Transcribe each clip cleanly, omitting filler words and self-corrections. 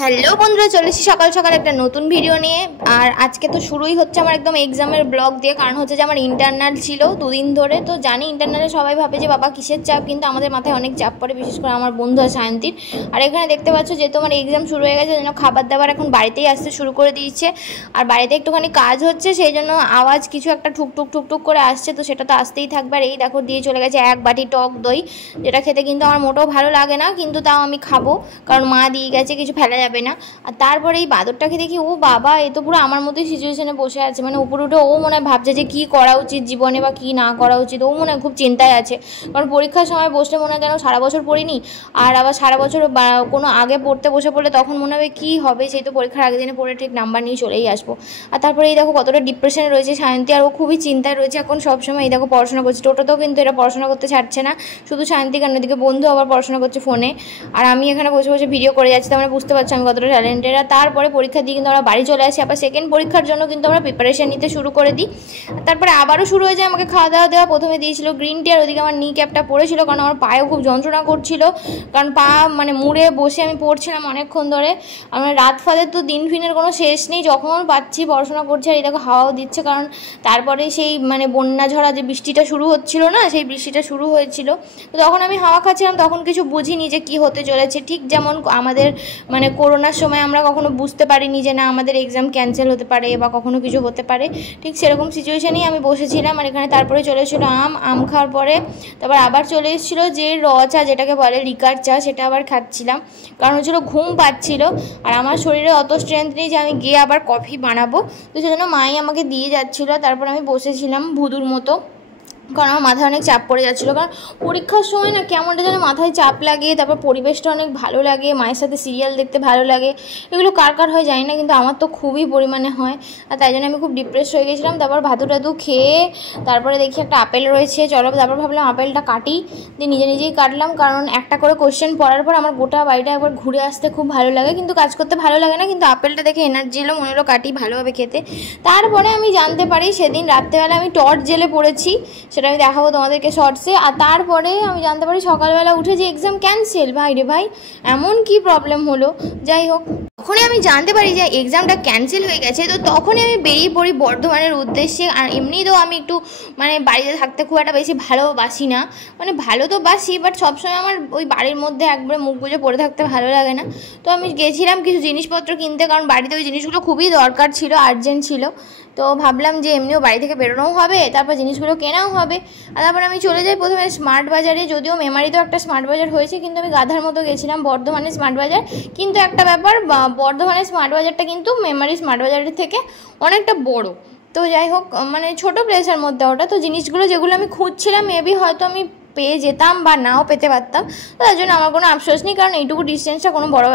Hello বন্ধুরা, চলে এসেছি সকাল সকাল একটা নতুন ভিডিও নিয়ে। আর আজকে তো শুরুই হচ্ছে আমার একদম এক্সামের ব্লগ দিয়ে, কারণ হচ্ছে যে আমার ইন্টারনাল ছিল দুদিন ধরে। তো জানি ইন্টারনালে সবাই ভাবে যে বাবা কিসের চাপ, কিন্তু আমাদের মাথায় অনেক চাপ পড়ে, বিশেষ করে আমার বন্ধু আর সায়ন্তীর। আর এখানে দেখতে পাচ্ছ যে তোমার এক্সাম শুরু হয়ে গেছে, যেন খাবার দাবার এখন বাড়িতেই আসতে শুরু করে দিয়েছে। আর বাড়িতে একটুখানি কাজ হচ্ছে, সেই জন্য আওয়াজ কিছু একটা ঠুকঠুক ঠুকঠুক করে আসছে, তো সেটা তো আসতেই থাকবে। আর এই দেখো দিয়ে চলে গেছে এক বাটি টক দই, যেটা খেতে কিন্তু আমার মোটেও ভালো লাগে না, কিন্তু তাও আমি খাবো, কারণ মা দিয়ে গেছে, কিছু ফেলা যাবে না। আর তারপরে এই বাদরটাকে দেখি, ও বাবা, এ তো পুরো আমার মতোই সিচুয়েশনে বসে আছে। মানে উপরে উঠে ও মনে হয় ভাবছে যে কী করা উচিত জীবনে বা কী না করা উচিত। ও মনে হয় খুব চিন্তায় আছে, কারণ পরীক্ষার সময় বসলে মনে হয় যেন সারা বছর পড়িনি, আর আবার সারা বছর কোনো আগে পড়তে বসে পড়লে তখন মনে হবে কী হবে, সেই তো পরীক্ষার আগের দিনে পড়ে ঠিক নাম্বার নিয়ে চলেই আসবো। আর তারপরে এই দেখো কতটা ডিপ্রেশনে রয়েছে সায়ন্তী, আর ও খুবই চিন্তায় রয়েছে এখন সবসময়। এই দেখো পড়াশোনা করছে, টোটোতেও কিন্তু এরা পড়াশোনা করতে ছাড়ছে না, শুধু সায়ন্তী, কারণ এদিকে বন্ধু আবার পড়াশোনা করছে ফোনে, আর আমি এখানে বসে বসে ভিডিও করে যাচ্ছি। তার মানে বুঝতে পারছি আমি কতটা ট্যালেন্টেড। আর তারপরে পরীক্ষা দিয়ে কিন্তু আমরা বাড়ি চলে আসি, আবার সেকেন্ড পরীক্ষার জন্য কিন্তু আমরা প্রিপারেশন নিতে শুরু করে দিই। তারপরে আবারও শুরু হয়ে যায় আমাকে খাওয়া দাওয়া দেওয়া। প্রথমে দিয়েছিল গ্রিন টি, আর ওদিকে আমার নি ক্যাপটা পড়েছিল, কারণ আমার পায়েও খুব যন্ত্রণা করছিল, কারণ পা মানে মুড়ে বসে আমি পড়ছিলাম অনেকক্ষণ ধরে। আমার রাত ফাদের তো দিন ফিনের কোনো শেষ নেই, যখন পাচ্ছি পড়াশোনা করছি। আর এই দেখো হাওয়াও দিচ্ছে, কারণ তারপরে সেই মানে বন্যা ঝরা যে বৃষ্টিটা শুরু হচ্ছিল না, সেই বৃষ্টিটা শুরু হয়েছিল। তো তখন আমি হাওয়া খাচ্ছিলাম, তখন কিছু বুঝিনি যে কী হতে চলেছে। ঠিক যেমন আমাদের মানে করোনার সময় আমরা কখনো বুঝতে পারিনি যে না আমাদের এক্সাম ক্যান্সেল হতে পারে বা কখনো কিছু হতে পারে, ঠিক সেরকম সিচুয়েশানেই আমি বসেছিলাম। আর এখানে তারপরে চলে এসেছিলো আম খাওয়ার পরে তারপর আবার চলে এসেছিলো যে চা, যেটাকে বলে লিকার চা, সেটা আবার খাচ্ছিলাম, কারণ হচ্ছিলো ঘুম পাচ্ছিল। আর আমার শরীরে অত স্ট্রেংথ নেই যে আমি গিয়ে আবার কফি বানাবো, তো সেজন্য মাই আমাকে দিয়ে যাচ্ছিলো। তারপর আমি বসেছিলাম ভুতুর মতো, কারণ আমার মাথায় অনেক চাপ পড়ে যাচ্ছিলো, কারণ পরীক্ষার সময় না কেমনটা যেন মাথায় চাপ লাগে, তারপর পরিবেশটা অনেক ভালো লাগে, মায়ের সাথে সিরিয়াল দেখতে ভালো লাগে। এগুলো কার কার হয় জানি না, কিন্তু আমার তো খুবই পরিমাণে হয়। আর তাই জন্য আমি খুব ডিপ্রেস হয়ে গেছিলাম। তারপর ভাতু টাতু খেয়ে তারপরে দেখি একটা আপেল রয়েছে, চলো তারপর ভাবলাম আপেলটা কাটি, দিয়ে নিজে নিজেই কাটলাম, কারণ একটা করে কোশ্চেন পড়ার পর আমার গোটা বাড়িটা একবার ঘুরে আসতে খুব ভালো লাগে, কিন্তু কাজ করতে ভালো লাগে না। কিন্তু আপেলটা দেখে এনার্জি এলো, মনে হলো কাটি, ভালোভাবে খেতে। তারপরে আমি জানতে পারি সেদিন রাত্রেবেলা আমি টর্চ জেলে পড়েছি, সেটা আমি দেখাবো তোমাদেরকে শর্টসে। আর তারপরে আমি জানতে পারি সকালবেলা উঠে যে এক্সাম ক্যান্সেল। ভাই রে ভাই, এমন কি প্রবলেম হলো। যাই হোক, তখনই আমি জানতে পারি যে এক্সামটা ক্যান্সেল হয়ে গেছে। তো তখনই আমি বেরিয়ে পড়ি বর্ধমানের উদ্দেশ্যে। আর এমনিই তো আমি একটু মানে বাড়িতে থাকতে খুব একটা বেশি ভালোবাসি না, মানে ভালো তো বাসি, বাট সবসময় আমার ওই বাড়ির মধ্যে একবারে মুখ বুজে পড়ে থাকতে ভালো লাগে না। তো আমি গেছিলাম কিছু জিনিসপত্র কিনতে, কারণ বাড়িতে ওই জিনিসগুলো খুবই দরকার ছিল, আর্জেন্ট ছিল। তো ভাবলাম যে এমনিও বাড়ি থেকে বেরোনোও হবে, তারপর জিনিসগুলো কেনাও হবে। আর তারপর আমি চলে যাই প্রথমে স্মার্ট বাজারে, যদিও মেমারিতেও একটা স্মার্ট বাজার হয়েছে, কিন্তু আমি গাধার মতো গেছিলাম বর্ধমানের স্মার্ট বাজার। কিন্তু একটা ব্যাপার, বর্ধমানের স্মার্ট বাজারটা কিন্তু মেমারি স্মার্ট বাজারের থেকে অনেকটা বড়। তো যাই হোক, মানে ছোটো প্লেসের মধ্যে ওটা। তো জিনিসগুলো যেগুলো আমি খুঁজছিলাম মেবি হয়তো আমি পেয়ে যেতাম বা নাও পেতে পারতাম, তো তার জন্য আমার কোনো আফসোস নেই, কারণ এইটুকু ডিস্টেন্সটা কোনো বড়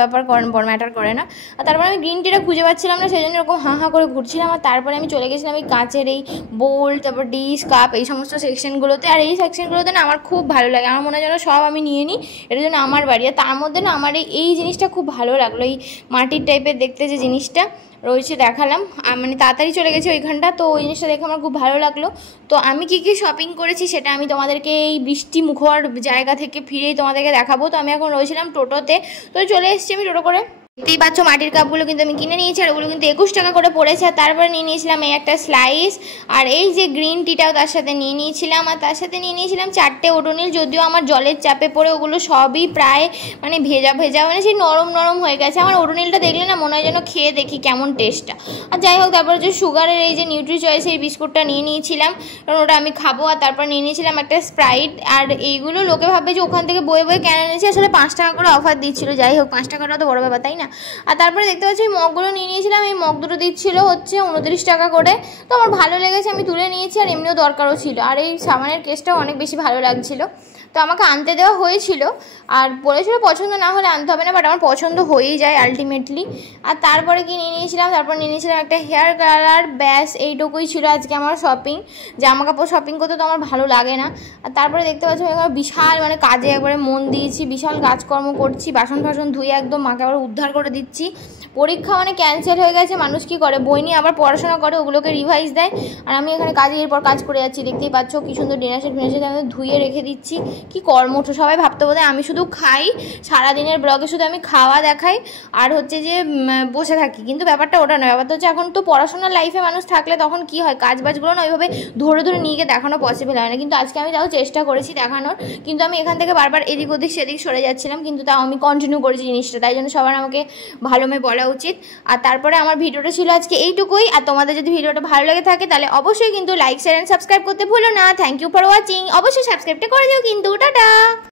ম্যাটার করে না। আর তারপরে আমি গ্রিন টিটা খুঁজে পাচ্ছিলাম না, সেই জন্য এরকম হাঁ করে ঘুরছিলাম। আর তারপরে আমি চলে গেছিলাম এই কাঁচের এই বোল, তারপর ডিশ কাপ, এই সমস্ত সেকশনগুলোতে। আর এই সেকশনগুলোতে না আমার খুব ভালো লাগে, আমার মনে হয় যেন সব আমি নিয়ে নিই, এটার জন্য আমার বাড়ি। আর তার মধ্যে না আমার এই জিনিসটা খুব ভালো লাগলো, এই মাটির টাইপের দেখতে যে জিনিসটা রয়েছে দেখালাম, মানে তাড়াতাড়ি চলে গেছে ওইখানটা, তো ওই জিনিসটা দেখে আমার খুব ভালো লাগলো। তো আমি কী কী শপিং করেছি সেটা আমি তোমাদেরকে এই বৃষ্টি মুখর জায়গা থেকে ফিরেই তোমাদেরকে দেখাবো। তো আমি এখন রয়েছিলাম টোটোতে, তো চলে এসেছি আমি টোটো করে। দেখতেই পাচ্ছ মাটির কাপগুলো কিন্তু আমি কিনে নিয়েছি, আর ওগুলো কিন্তু 21 টাকা করে পড়েছে। আর তারপরে নিয়ে নিয়েছিলাম এই একটা স্লাইস, আর এই যে গ্রিন টিটাও তার সাথে নিয়ে নিয়েছিলাম। আর তার সাথে নিয়ে নিয়েছিলাম 4টে ওডোনিল, যদিও আমার জলের চাপে পড়ে ওগুলো সবই প্রায় মানে ভেজা ভেজা, মানে সেই নরম নরম হয়ে গেছে। আমার ওডোনিলটা দেখলে না মনে হয় যেন খেয়ে দেখি কেমন টেস্টটা। আর যাই হোক, তারপরে যে সুগারের এই যে নিউট্রি চয়েস এই বিস্কুটটা নিয়ে নিয়েছিলাম, কারণ ওটা আমি খাবো। আর তারপর নিয়ে নিয়েছিলাম একটা স্প্রাইট। আর এইগুলো লোকে ভাববে যে ওখান থেকে বয়ে বয়ে কেন এনেছি, আসলে 5 টাকা করে অফার দিচ্ছিলো। যাই হোক, 5 টাকাটা তো বড় ব্যাপার, তাই না। আর তারপরে দেখতে পাচ্ছি এই মগগুলো নিয়ে নিয়েছিলাম, এই মগ দুটো দিচ্ছিল হচ্ছে 29 টাকা করে। তো আমার ভালো লেগেছে, আমি তুলে নিয়েছি, আর এমনিও দরকারও ছিল। আর এই সাবানের কেসটাও অনেক বেশি ভালো লাগছিলো, তো আমাকে আনতে দেওয়া হয়েছিল। আর বলেছিল পছন্দ না হলে আনতে হবে না, বাট আমার পছন্দ হয়েই যায় আলটিমেটলি। আর তারপরে কি নিয়ে নিয়েছিলাম, তারপর নিয়ে নিয়েছিলাম একটা হেয়ার কালার, ব্যাস এইটুকুই ছিল আজকে আমার শপিং। জামা কাপড় শপিং করতে তো আমার ভালো লাগে না। আর তারপরে দেখতে পাচ্ছি বিশাল মানে কাজে একবারে মন দিয়েছি, বিশাল কাজকর্ম করছি, বাসন ফাসন ধুয়ে একদম মাকে আবার উদ্ধার করে দিচ্ছি। পরীক্ষা মানে ক্যান্সেল হয়ে গেছে, মানুষ কি করে বই নিয়ে আবার পড়াশোনা করে, ওগুলোকে রিভাইজ দেয়। আর আমি এখানে কাজে এরপর কাজ করে যাচ্ছি, দেখতেই পাচ্ছ কি সুন্দর ডিনার সেট আমি ধুয়ে রেখে দিচ্ছি, কি কর্মঠ, সবাই ভাবতে বোধহয় আমি শুধু খাই, সারাদিনের ব্লগে শুধু আমি খাওয়া দেখাই আর হচ্ছে যে বসে থাকি, কিন্তু ব্যাপারটা ওটা নয়। ব্যাপারটা হচ্ছে এখন তো পড়াশোনার লাইফে মানুষ থাকলে তখন কি হয়, কাজ বাজগুলো না ওইভাবে ধরে ধরে নিয়ে গিয়ে দেখানো পসিবল হয় না, কিন্তু আজকে আমি তাও চেষ্টা করেছি দেখানোর, কিন্তু আমি এখান থেকে বারবার এদিক ওদিক সেদিক সরে যাচ্ছিলাম, কিন্তু তাও আমি কন্টিনিউ করেছি জিনিসটা, তাই জন্য সবার আমাকে ভালো মেয়ে বলা উচিত। আর তারপরে আমার ভিডিওটা ছিল আজকে এইটুকুই, আর তোমাদের যদি ভিডিওটা ভালো লেগে থাকে তাহলে অবশ্যই কিন্তু লাইক শেয়ার অ্যান্ড সাবস্ক্রাইব করতে ভুলো না। থ্যাংক ইউ ফর ওয়াচিং, অবশ্যই সাবস্ক্রাইবটা করে দিও কিন্তু, টাটা।